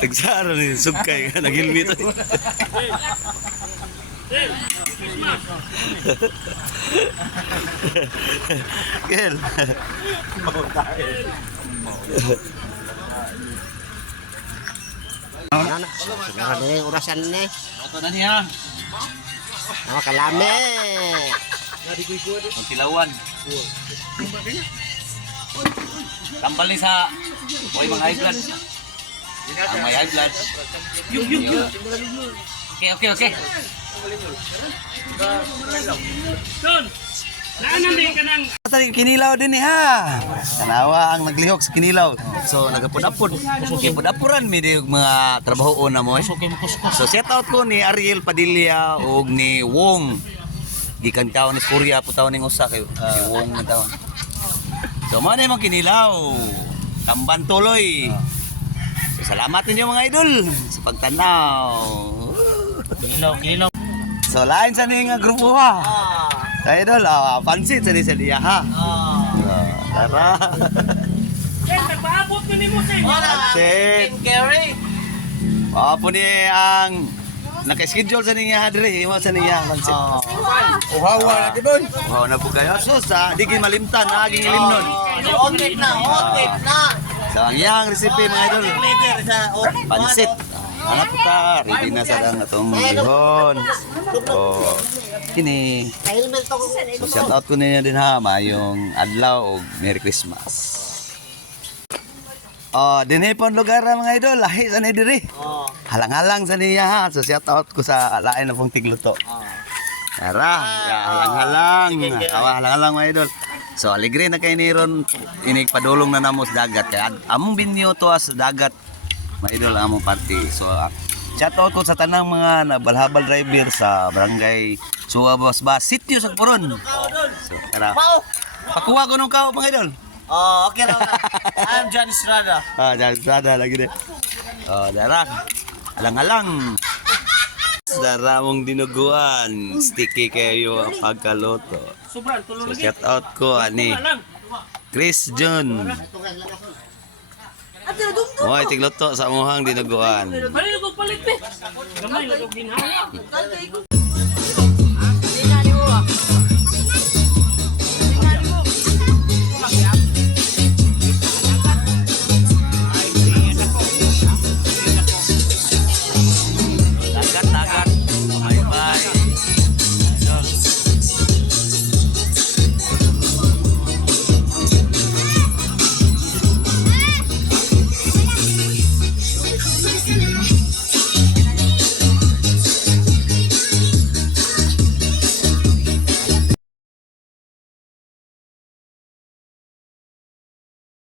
Tagsara ni sugkay ka nagilmit. Kel. Ano yung orasan ni? Ito na niya. Mga kalami. Ang tilawan. Tambal ni sa boy mga high blood. Ang may high blood. Okay. Tadi kinilaw din ni ha. Kanawa ang naglihok sa kinilaw. So nagapud-apud. Kay pud-apuran mi di mga trabaho na mo. So shout out ko ni Ariel Padilla ug ni Wong. Gikan taon ni Korea po taon ning usa kay si Wong na taon. So mo na yung kinilaw. Tamban tuloy. So, salamat ninyo mga idol sa pagtanaw. Kinilaw. So lain sa ning grupo ha. Idol, pansit sa diya ha. Tara. Nagpaabot ko ni mo sa Pansit. Carry. Po ni ang naka-schedule sa niya dire, imo sa niya pansit. Uhawa na gidon. Wow na po kayo. So sa di gyud malimtan, aging ilimnon. Otek na. So ang iyang recipe mga idol. Pansit. Hanap ka, ready na sa lang atong bihon. Oh, kini. So shout out ko ninyo din ha, mayong adlaw og Merry Christmas. Oh, dinhi pon lugar mga idol, lahi sa ni diri. Halang-halang sa niya ha. So shout out ko sa lain na pong tigluto. Tara, halang-halang. Halang-halang mga idol. So aligre na kay niron inig padulong na namo sa dagat kay among binyo to sa dagat. Mga idol ang among party. So shout out ko sa tanang mga nabalhabal driver sa barangay Suwabas ba sitio sa Puron. So tara. Pakuha ko nung kao mga idol. Okay na. I'm John Estrada. Jangan sada lagi deh. Oh, darah. Alang-alang. Darah mong dinuguan. Sticky kayo ang pagkaloto. So, shout out ko ani Chris John. Moy tigloto sa muhang dinuguan. Balik ko palit eh. Gamay lang ko ginawa.